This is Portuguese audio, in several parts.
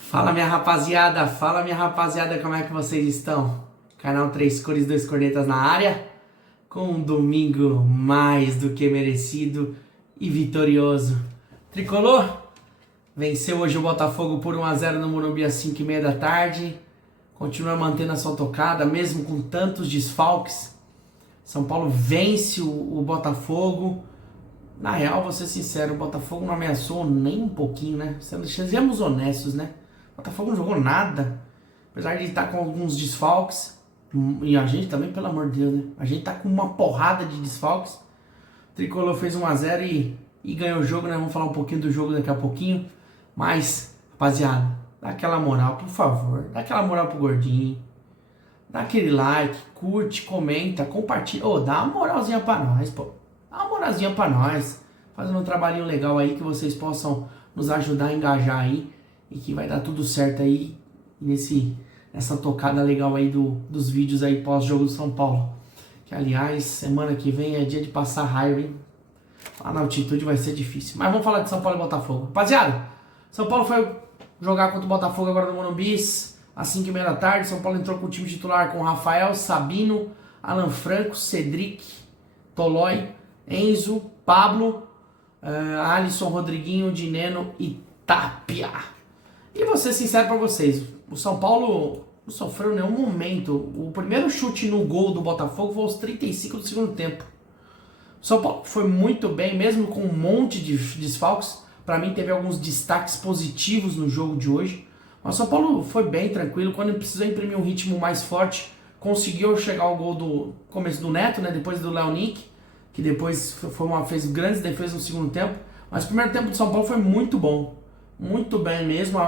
Fala minha rapaziada, como é que vocês estão? Canal 3 Cores 2 Cornetas na área, com um domingo mais do que merecido e vitorioso. Tricolor venceu hoje o Botafogo por 1-0 no Morumbi às 5h30 da tarde, continua mantendo a sua tocada, mesmo com tantos desfalques. São Paulo vence o Botafogo. Na real, vou ser sincero, o Botafogo não ameaçou nem um pouquinho, né? Sejamos honestos, né? O Botafogo não jogou nada, apesar de estar com alguns desfalques. E a gente também, pelo amor de Deus, né? A gente tá com uma porrada de desfalques. O Tricolor fez 1-0 e ganhou o jogo, né? Vamos falar um pouquinho do jogo daqui a pouquinho. Mas, rapaziada, dá aquela moral, por favor. Dá aquela moral pro Gordinho. Dá aquele like, curte, comenta, compartilha. Dá uma moralzinha pra nós, pô. Dá uma moralzinha pra nós. Fazendo um trabalhinho legal aí que vocês possam nos ajudar a engajar aí. E que vai dar tudo certo aí nessa tocada legal aí dos vídeos aí pós-jogo do São Paulo. Que, aliás, semana que vem é dia de passar raiva, hein? Lá na altitude vai ser difícil. Mas vamos falar de São Paulo e Botafogo. Rapaziada, São Paulo foi jogar contra o Botafogo agora no Morumbi às 5h30 da tarde. São Paulo entrou com o time titular com Rafael, Sabino, Alan Franco, Cedric, Tolói, Enzo, Pablo, Alisson, Rodriguinho, Dineno e Tapia. E vou ser sincero pra vocês, o São Paulo não sofreu em nenhum momento. O primeiro chute no gol do Botafogo foi aos 35 do segundo tempo. O São Paulo foi muito bem, mesmo com um monte de desfalques. Pra mim teve alguns destaques positivos no jogo de hoje. Mas o São Paulo foi bem tranquilo, quando precisou imprimir um ritmo mais forte, conseguiu chegar ao gol do começo do Neto, né, depois do Leonic, que depois fez grandes defesas no segundo tempo. Mas o primeiro tempo do São Paulo foi muito bom. Muito bem mesmo,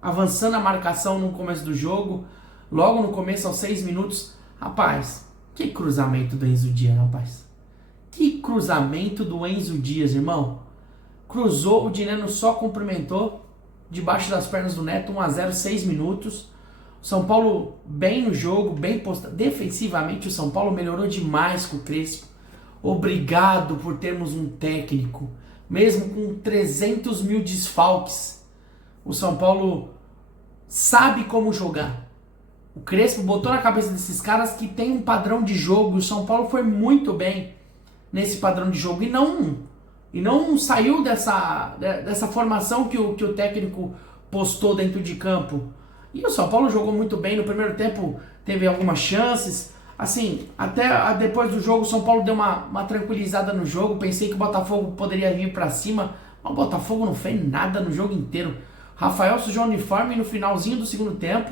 avançando a marcação no começo do jogo, logo no começo, aos 6 minutos. Rapaz, que cruzamento do Enzo Dias, rapaz. Que cruzamento do Enzo Dias, irmão. Cruzou, o Dineno só cumprimentou, debaixo das pernas do Neto, 1-0, 6 minutos. São Paulo bem no jogo, bem postado. Defensivamente, o São Paulo melhorou demais com o Crespo. Obrigado por termos um técnico. Mesmo com 300 mil desfalques, o São Paulo sabe como jogar. O Crespo botou na cabeça desses caras que tem um padrão de jogo. O São Paulo foi muito bem nesse padrão de jogo e não saiu dessa formação que o técnico postou dentro de campo. E o São Paulo jogou muito bem. No primeiro tempo teve algumas chances. Assim, até depois do jogo o São Paulo deu uma tranquilizada no jogo. Pensei que o Botafogo poderia vir pra cima, mas o Botafogo não fez nada no jogo inteiro. Rafael sujou o uniforme no finalzinho do segundo tempo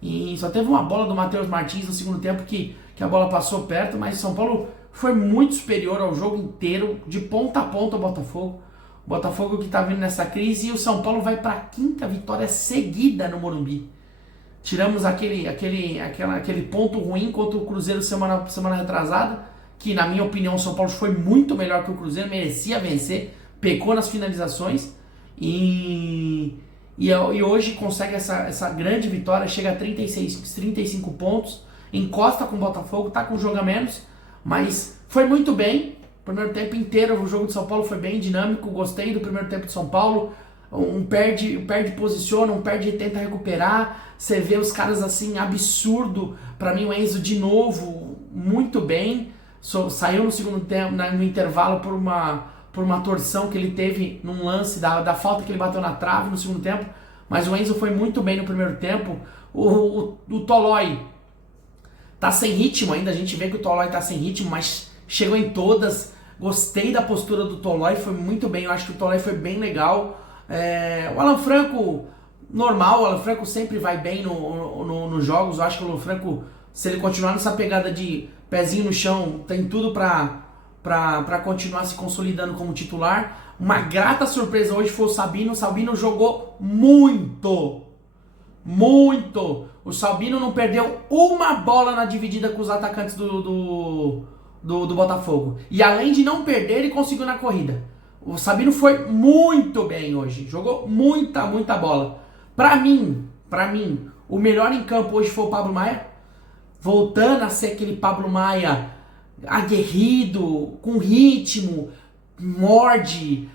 e só teve uma bola do Matheus Martins no segundo tempo que a bola passou perto, mas o São Paulo foi muito superior ao jogo inteiro, de ponta a ponta, o Botafogo. O Botafogo que tá vindo nessa crise, e o São Paulo vai pra 5ª vitória seguida no Morumbi. Tiramos aquele ponto ruim contra o Cruzeiro semana retrasada, que na minha opinião o São Paulo foi muito melhor que o Cruzeiro, merecia vencer, pecou nas finalizações e hoje consegue essa grande vitória, chega a 35 pontos, encosta com o Botafogo, tá com um jogo a menos, mas foi muito bem. O primeiro tempo inteiro o jogo de São Paulo foi bem dinâmico, gostei do primeiro tempo de São Paulo. Um perde, posiciona, um perde, tenta recuperar. Você vê os caras assim, absurdo. Pra mim o Enzo de novo, muito bem. Saiu no segundo tempo, no intervalo, por uma torção que ele teve num lance da falta que ele bateu na trave no segundo tempo. Mas o Enzo foi muito bem no primeiro tempo. O Tolói tá sem ritmo ainda, a gente vê que o Tolói tá sem ritmo, mas chegou em todas. Gostei da postura do Tolói, foi muito bem. Eu acho que o Tolói foi bem legal. O Alan Franco, normal, o Alan Franco sempre vai bem nos jogos. Eu acho que o Alan Franco, se ele continuar nessa pegada de pezinho no chão, tem tudo pra continuar se consolidando como titular. Uma grata surpresa hoje foi o Sabino. O Sabino jogou muito. O Sabino não perdeu uma bola na dividida com os atacantes do Botafogo. E além de não perder, ele conseguiu na corrida. O Sabino foi muito bem hoje, jogou muita bola. Pra mim, o melhor em campo hoje foi o Pablo Maia, voltando a ser aquele Pablo Maia aguerrido, com ritmo, morde,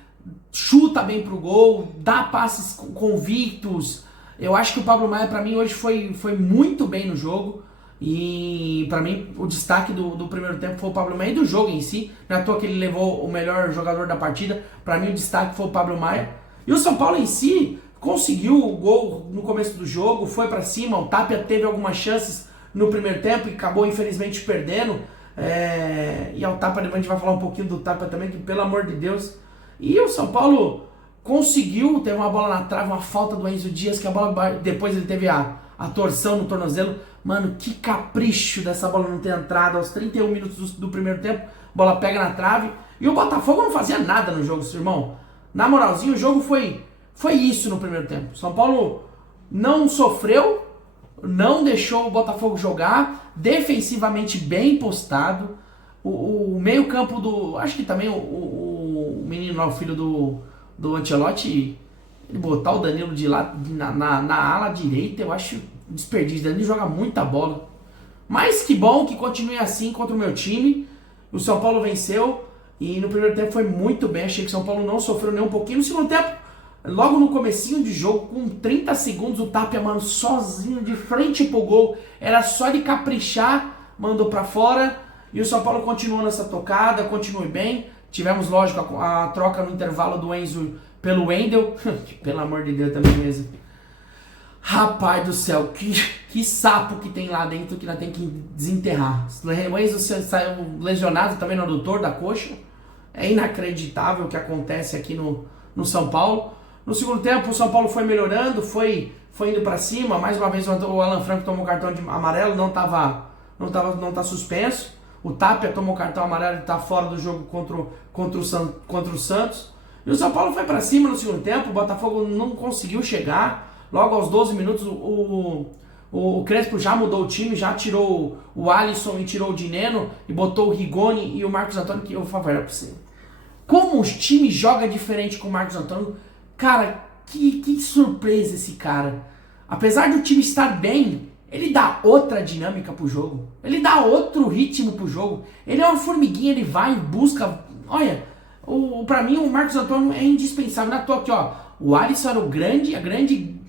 chuta bem pro gol, dá passes convictos. Eu acho que o Pablo Maia, pra mim, hoje foi muito bem no jogo. E pra mim, o destaque do primeiro tempo foi o Pablo Maia e do jogo em si. Não é à toa que ele levou o melhor jogador da partida. Pra mim, o destaque foi o Pablo Maia. E o São Paulo em si conseguiu o gol no começo do jogo, foi pra cima. O Tapia teve algumas chances no primeiro tempo e acabou, infelizmente, perdendo. E o Tapia, a gente vai falar um pouquinho do Tapia também, que pelo amor de Deus. E o São Paulo conseguiu, teve uma bola na trave, uma falta do Enzo Dias, que a bola, depois ele teve a torção no tornozelo. Mano, que capricho dessa bola não ter entrado aos 31 minutos do primeiro tempo. Bola pega na trave. E o Botafogo não fazia nada no jogo, seu irmão. Na moralzinha, o jogo foi isso no primeiro tempo. São Paulo não sofreu, não deixou o Botafogo jogar, defensivamente bem postado. O meio campo do... Acho que também o menino lá, o filho do Ancelotti, ele botar o Danilo de lá na ala direita, eu acho desperdício. Danilo joga muita bola. Mas que bom que continue assim contra o meu time. O São Paulo venceu e no primeiro tempo foi muito bem. Achei que o São Paulo não sofreu nem um pouquinho. No segundo tempo, logo no comecinho de jogo, com 30 segundos, o Tapia, mano, sozinho, de frente pro gol. Era só de caprichar, mandou pra fora. E o São Paulo continuou nessa tocada, continue bem. Tivemos, lógico, a troca no intervalo do Enzo pelo Wendel. Pelo amor de Deus também mesmo. Rapaz do céu, que sapo que tem lá dentro que nós tem que desenterrar. O Enzo saiu lesionado também no adutor da coxa. É inacreditável o que acontece aqui no São Paulo. No segundo tempo, o São Paulo foi melhorando, foi indo pra cima. Mais uma vez o Alan Franco tomou cartão de amarelo, não tá suspenso. O Tapia tomou cartão amarelo e tá fora do jogo contra o Santos. E o São Paulo foi pra cima no segundo tempo. O Botafogo não conseguiu chegar. Logo aos 12 minutos, o Crespo já mudou o time, já tirou o Alisson e tirou o Dineno e botou o Rigoni e o Marcos Antônio, que eu vou falar pra você. Como os times jogam diferente com o Marcos Antônio, cara, que surpresa esse cara. Apesar do time estar bem, ele dá outra dinâmica pro jogo, ele dá outro ritmo pro jogo. Ele é uma formiguinha, ele vai e busca. Olha, pra mim o Marcos Antônio é indispensável. Na toa aqui, ó, o Alisson era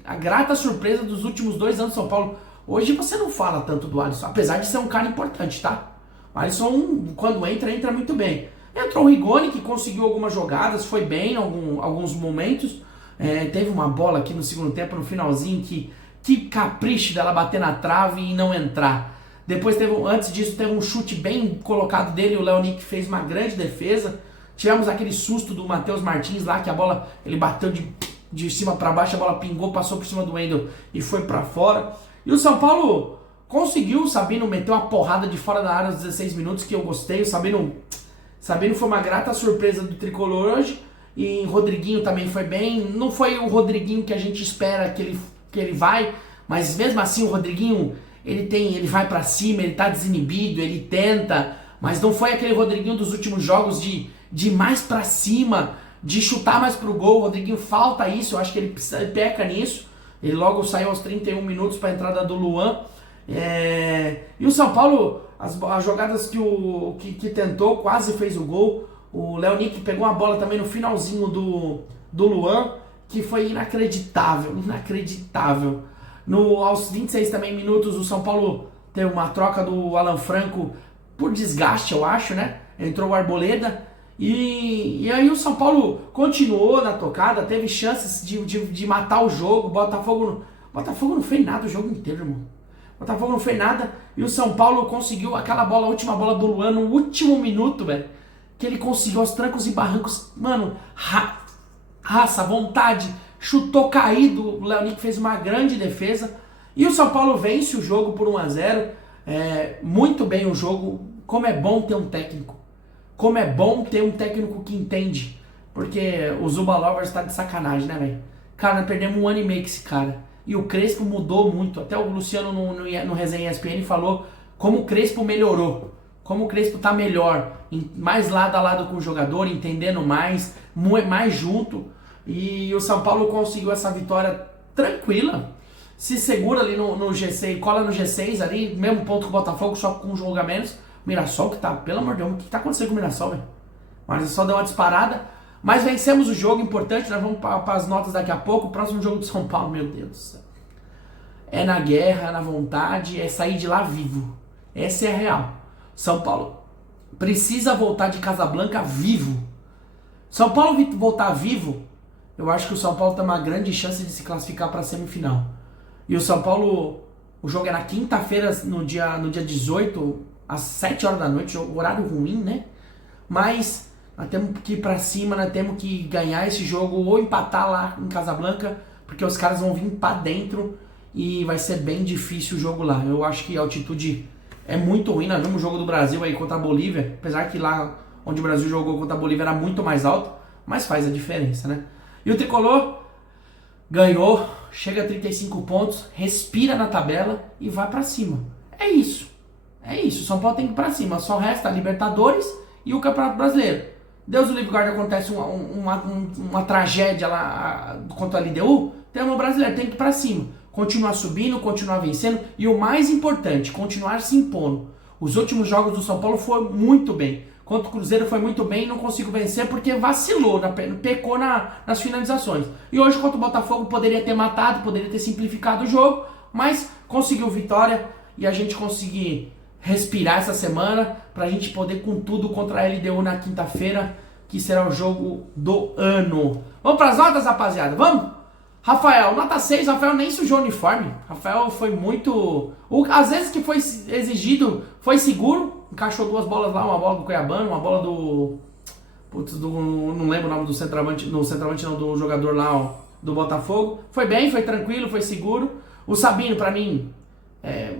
a grata surpresa dos últimos 2 anos do São Paulo. Hoje você não fala tanto do Alisson, apesar de ser um cara importante, tá? O Alisson, quando entra muito bem. Entrou o Rigoni, que conseguiu algumas jogadas, foi bem em alguns momentos. Teve uma bola aqui no segundo tempo, no finalzinho, que capricho dela bater na trave e não entrar. Depois, antes disso, teve um chute bem colocado dele, o Leonic fez uma grande defesa. Tivemos aquele susto do Matheus Martins lá, que a bola, ele bateu de cima para baixo, a bola pingou, passou por cima do Wendel e foi para fora. E o São Paulo conseguiu, o Sabino meteu uma porrada de fora da área aos 16 minutos, que eu gostei. O Sabino foi uma grata surpresa do Tricolor hoje. E o Rodriguinho também foi bem. Não foi o Rodriguinho que a gente espera que ele vai, mas mesmo assim o Rodriguinho, ele vai para cima, ele tá desinibido, ele tenta, mas não foi aquele Rodriguinho dos últimos jogos de mais para cima, de chutar mais pro gol. O Rodriguinho falta isso, eu acho que ele peca nisso. Ele logo saiu aos 31 minutos para a entrada do Luan. E o São Paulo, as jogadas que tentou, quase fez o gol. O Leonic pegou uma bola também no finalzinho do Luan, que foi inacreditável. Aos 26 também minutos, o São Paulo teve uma troca do Alan Franco por desgaste, eu acho, né? Entrou o Arboleda. E aí o São Paulo continuou na tocada, teve chances de matar o jogo. O Botafogo não fez nada o jogo inteiro, irmão. O Botafogo não fez nada e o São Paulo conseguiu aquela bola, a última bola do Luan no último minuto, velho. Que ele conseguiu aos trancos e barrancos, mano, raça, vontade, chutou caído. O Leonic fez uma grande defesa e o São Paulo vence o jogo por 1-0. Muito bem o jogo. Como é bom ter um técnico. Como é bom ter um técnico que entende. Porque o Zuba Lovers tá de sacanagem, né, velho? Cara, nós perdemos 1 ano e meio com esse cara. E o Crespo mudou muito. Até o Luciano no Resenha ESPN falou como o Crespo melhorou. Como o Crespo tá melhor. Mais lado a lado com o jogador, entendendo mais junto. E o São Paulo conseguiu essa vitória tranquila. Se segura ali no G6, cola no G6 ali, mesmo ponto que o Botafogo, só com um jogo a menos. Mirassol que tá, pelo amor de Deus, o que tá acontecendo com o Mirassol, velho? O Mirassol deu uma disparada. Mas vencemos o jogo, importante, nós vamos para as notas daqui a pouco. O próximo jogo do São Paulo, meu Deus do céu. É na guerra, na vontade, é sair de lá vivo. Essa é a real. São Paulo precisa voltar de Casablanca vivo. São Paulo voltar vivo, eu acho que o São Paulo tem uma grande chance de se classificar para a semifinal. E o São Paulo, o jogo é na quinta-feira, no dia 18, às 7 horas da noite, horário ruim, né? Mas nós temos que ir para cima, nós temos que ganhar esse jogo ou empatar lá em Casablanca, porque os caras vão vir para dentro e vai ser bem difícil o jogo lá. Eu acho que a altitude é muito ruim. Nós vimos o jogo do Brasil aí contra a Bolívia, apesar que lá onde o Brasil jogou contra a Bolívia era muito mais alto, mas faz a diferença, né? E o Tricolor ganhou, chega a 35 pontos, respira na tabela e vai pra cima. É isso. É isso. São Paulo tem que ir pra cima. Só resta a Libertadores e o Campeonato Brasileiro. Deus o livre guarde, acontece uma tragédia lá contra a LDU, tem o brasileiro, tem que ir pra cima. Continuar subindo, continuar vencendo e o mais importante, continuar se impondo. Os últimos jogos do São Paulo foram muito bem. Contra o Cruzeiro foi muito bem e não conseguiu vencer porque vacilou, pecou nas finalizações. E hoje contra o Botafogo poderia ter matado, poderia ter simplificado o jogo, mas conseguiu vitória e a gente conseguir respirar essa semana pra gente poder com tudo contra a LDU na quinta-feira, que será o jogo do ano. Vamos pras notas, rapaziada? Vamos? Rafael, nota 6, Rafael nem sujou o uniforme. Rafael foi muito... Às vezes que foi exigido, foi seguro. Encaixou duas bolas lá, uma bola do Cuiabano, uma bola do... Putz, não lembro o nome do centroavante, não, do jogador lá, ó, do Botafogo. Foi bem, foi tranquilo, foi seguro. O Sabino, pra mim,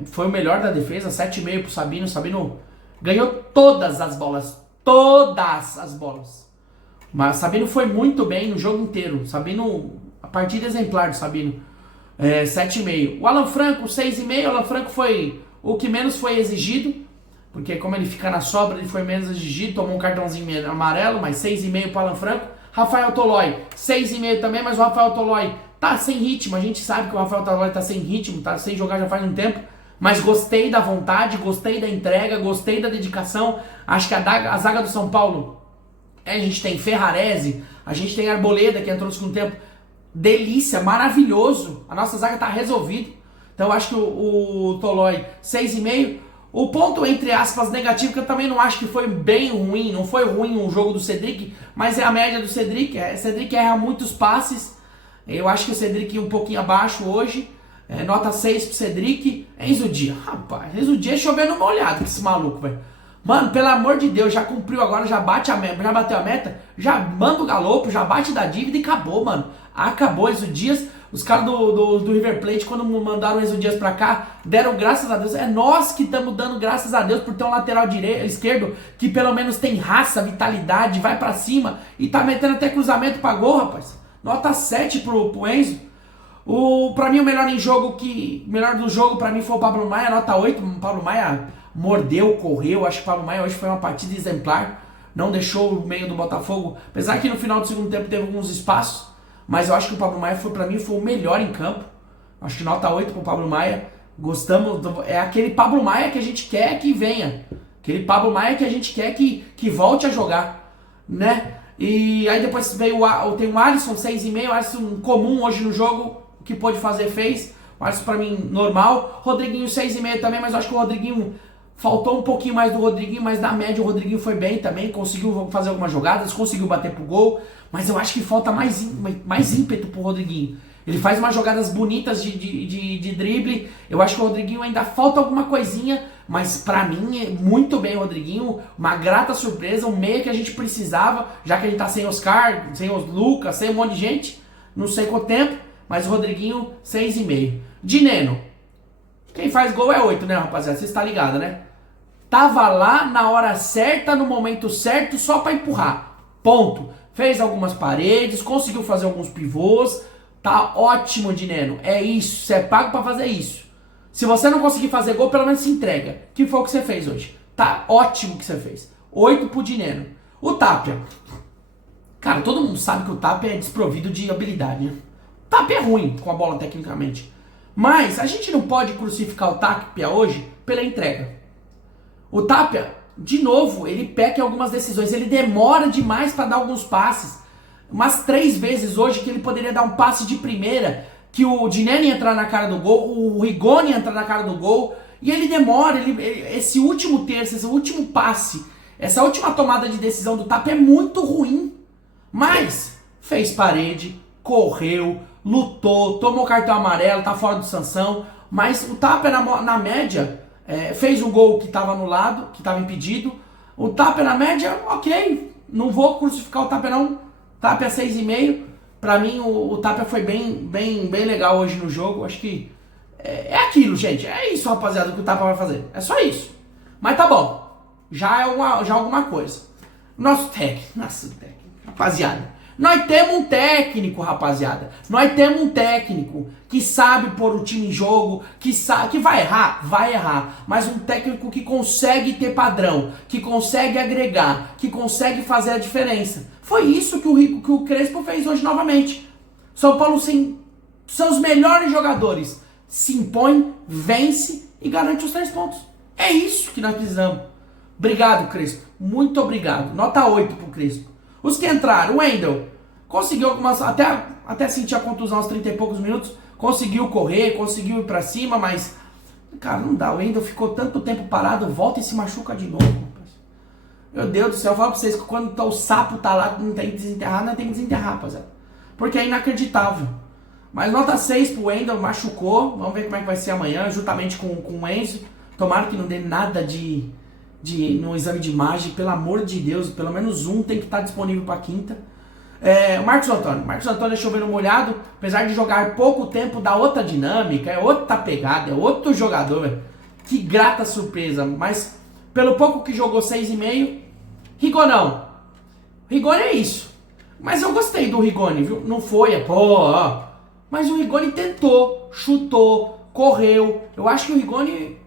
foi o melhor da defesa, 7,5 pro Sabino. O Sabino ganhou todas as bolas. Todas as bolas. Mas o Sabino foi muito bem no jogo inteiro. Sabino... A partida exemplar do Sabino, 7,5. O Alan Franco, 6,5. O Alan Franco foi o que menos foi exigido, porque como ele fica na sobra, ele foi menos exigido, tomou um cartãozinho amarelo, mas 6,5 para o Alan Franco. Rafael Tolói, 6,5 também, mas o Rafael Tolói tá sem ritmo. A gente sabe que o Rafael Tolói tá sem ritmo, tá sem jogar já faz um tempo, mas gostei da vontade, gostei da entrega, gostei da dedicação. Acho que a zaga do São Paulo, a gente tem Ferrarese, a gente tem Arboleda, que entrou no segundo tempo, delícia, maravilhoso. A nossa zaga tá resolvida. Então eu acho que o Tolói 6,5. O ponto, entre aspas, negativo, que eu também não acho que foi bem ruim. Não foi ruim o jogo do Cedric, mas é a média do Cedric. Cedric erra muitos passes. Eu acho que o Cedric um pouquinho abaixo hoje. Nota 6 pro Cedric. Enzo Dia. Rapaz, Enzo Dia é chovendo uma olhada com esse maluco, velho. Mano, pelo amor de Deus, já cumpriu agora, já bateu a meta, já manda o galopo, já bate da dívida e acabou, mano. Acabou Enzo Dias. Os caras do River Plate, quando mandaram o Enzo Dias pra cá, deram graças a Deus. É nós que estamos dando graças a Deus por ter um lateral esquerdo que pelo menos tem raça, vitalidade, vai pra cima e tá metendo até cruzamento pra gol, rapaz. Nota 7 pro Enzo. Pra mim, o melhor do jogo pra mim foi o Pablo Maia, nota 8. O Pablo Maia mordeu, correu. Acho que o Pablo Maia hoje foi uma partida exemplar. Não deixou o meio do Botafogo, apesar que no final do segundo tempo teve alguns espaços. Mas eu acho que o Pablo Maia pra mim foi o melhor em campo. Acho que nota 8 pro Pablo Maia. Gostamos, é aquele Pablo Maia que a gente quer que venha. Aquele Pablo Maia que a gente quer que volte a jogar, né? E aí depois tem o Alisson, 6,5. O Alisson comum hoje no jogo, o que pôde fazer fez. O Alisson pra mim normal. Rodriguinho 6,5 também, mas eu acho que o Rodriguinho... Faltou um pouquinho mais do Rodriguinho, mas na média o Rodriguinho foi bem também, conseguiu fazer algumas jogadas, conseguiu bater pro gol, mas eu acho que falta mais ímpeto pro Rodriguinho. Ele faz umas jogadas bonitas de drible, eu acho que o Rodriguinho ainda falta alguma coisinha, mas pra mim é muito bem o Rodriguinho, uma grata surpresa, um meia que a gente precisava, já que a gente tá sem Oscar, sem os Lucas, sem um monte de gente, não sei quanto tempo, mas o Rodriguinho 6,5. Dineno, quem faz gol é 8, né, rapaziada? Você está ligado, né? Tava lá na hora certa, no momento certo, só pra empurrar. Ponto. Fez algumas paredes, conseguiu fazer alguns pivôs. Tá ótimo, Dineno. É isso. Você é pago pra fazer isso. Se você não conseguir fazer gol, pelo menos se entrega. Que foi o que você fez hoje. Tá ótimo o que você fez. 8 pro Dineno. O Tapia. Cara, todo mundo sabe que o Tapia é desprovido de habilidade, né? O Tapia é ruim com a bola tecnicamente. Mas a gente não pode crucificar o Tapia hoje pela entrega. O Tapia, de novo, ele peca em algumas decisões. Ele demora demais para dar alguns passes. umas 3 vezes hoje que ele poderia dar um passe de primeira, que o Dineni entrar na cara do gol, o Rigoni entrar na cara do gol, e ele demora, esse último terço, esse último passe, essa última tomada de decisão do Tapia é muito ruim. Mas fez parede, correu, lutou, tomou cartão amarelo, tá fora do sanção, mas o Tapia na média fez o gol que estava anulado, que estava impedido. O Tapia na média, ok, não vou crucificar o Tapia não, Tapia 6,5. Pra mim o Tapia foi bem legal hoje no jogo. Acho que é aquilo, gente. É isso, rapaziada, que o Tapia vai fazer. É só isso. Mas tá bom. Já é alguma coisa. Nosso técnico, rapaziada. Nós temos um técnico, rapaziada. Nós temos um técnico que sabe pôr o time em jogo, que vai errar, mas um técnico que consegue ter padrão, que consegue agregar, que consegue fazer a diferença. Foi isso que o Crespo fez hoje novamente. São Paulo sem seus melhores jogadores se impõe, vence e garante os 3 pontos. É isso que nós precisamos. Obrigado, Crespo. Muito obrigado. Nota 8 pro Crespo. Os que entraram, o Wendel conseguiu algumas, até sentir a contusão aos 30 e poucos minutos, conseguiu correr, conseguiu ir pra cima, mas, cara, não dá. O Wendel ficou tanto tempo parado, volta e se machuca de novo. Meu Deus do céu, eu falo pra vocês que quando o sapo tá lá, não tem que desenterrar, não tem que desenterrar, rapaziada. Porque é inacreditável. Mas nota 6 pro Wendel, machucou, vamos ver como é que vai ser amanhã, juntamente com o Enzo. Tomara que não dê nada no exame de imagem, pelo amor de Deus, pelo menos um tem que estar disponível para quinta. O Marcos Antônio é chovendo molhado, apesar de jogar pouco tempo, dá outra dinâmica, é outra pegada, é outro jogador, véio. Que grata surpresa, mas pelo pouco que jogou 6,5, Rigonão. Rigoni é isso, mas eu gostei do Rigoni, viu? Não foi, mas o Rigoni tentou, chutou, correu. Eu acho que o Rigoni,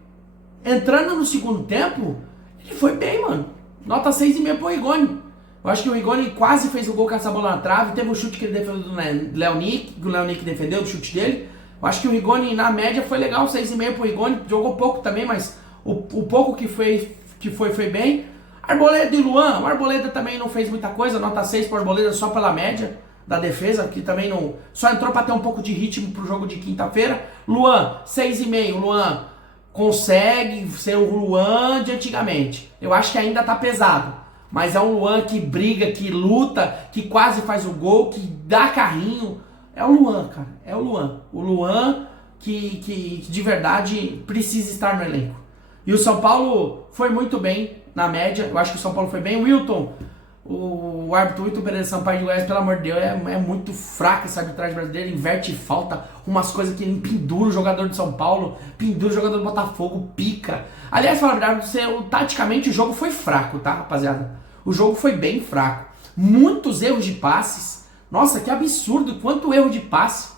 entrando no segundo tempo, ele foi bem, mano. Nota 6,5 pro Rigoni. Eu acho que o Rigoni quase fez o gol com essa bola na trave. Teve um chute que ele defendeu do Leonic, que o Leonic defendeu, o chute dele. Eu acho que o Rigoni, na média, foi legal, 6,5 pro Rigoni. Jogou pouco também, mas o pouco que foi bem. Arboleda e Luan. O Arboleda também não fez muita coisa. Nota 6 pro Arboleda só pela média da defesa, que também não... Só entrou pra ter um pouco de ritmo pro jogo de quinta-feira. Luan, 6,5. Luan consegue ser o Luan de antigamente. Eu acho que ainda tá pesado, mas é um Luan que briga, que luta, que quase faz o gol, que dá carrinho. É o Luan, cara. É o Luan. O Luan que de verdade precisa estar no elenco. E o São Paulo foi muito bem na média. Eu acho que o São Paulo foi bem. O Wilton, o árbitro Wilton Pereira Sampaio de Goiás, pelo amor de Deus, é muito fraca essa arbitragem brasileira, inverte falta, umas coisas que ele pendura o jogador de São Paulo, pendura o jogador do Botafogo, pica. Aliás, falar a verdade, taticamente o jogo foi fraco, tá, rapaziada? O jogo foi bem fraco. Muitos erros de passes. Nossa, que absurdo, quanto erro de passe.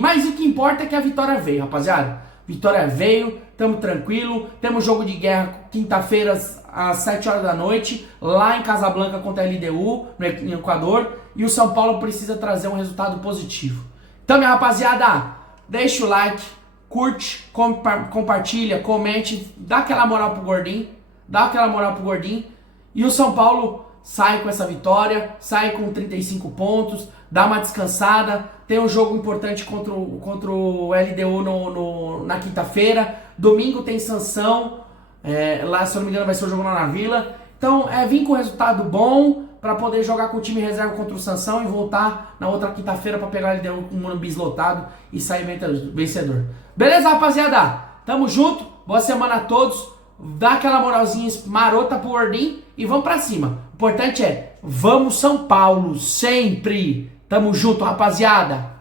Mas o que importa é que a vitória veio, rapaziada. Vitória veio, tamo tranquilo. Temos jogo de guerra quinta-feira às 7 horas da noite, lá em Casablanca contra a LDU, no Equador. E o São Paulo precisa trazer um resultado positivo. Então, minha rapaziada, deixa o like, curte, compartilha, comente, dá aquela moral pro Gordinho. E o São Paulo sai com essa vitória, sai com 35 pontos, dá uma descansada. Tem um jogo importante contra o LDU na quinta-feira. Domingo tem Sansão. Lá, se eu não me engano, vai ser o jogo lá na Vila. Então, vir com resultado bom para poder jogar com o time reserva contra o Sansão e voltar na outra quinta-feira para pegar o LDU com o Morumbi lotado e sair vencedor. Beleza, rapaziada? Tamo junto. Boa semana a todos. Dá aquela moralzinha marota pro Gordinho e vamos pra cima. O importante é, vamos São Paulo, sempre. Tamo junto, rapaziada.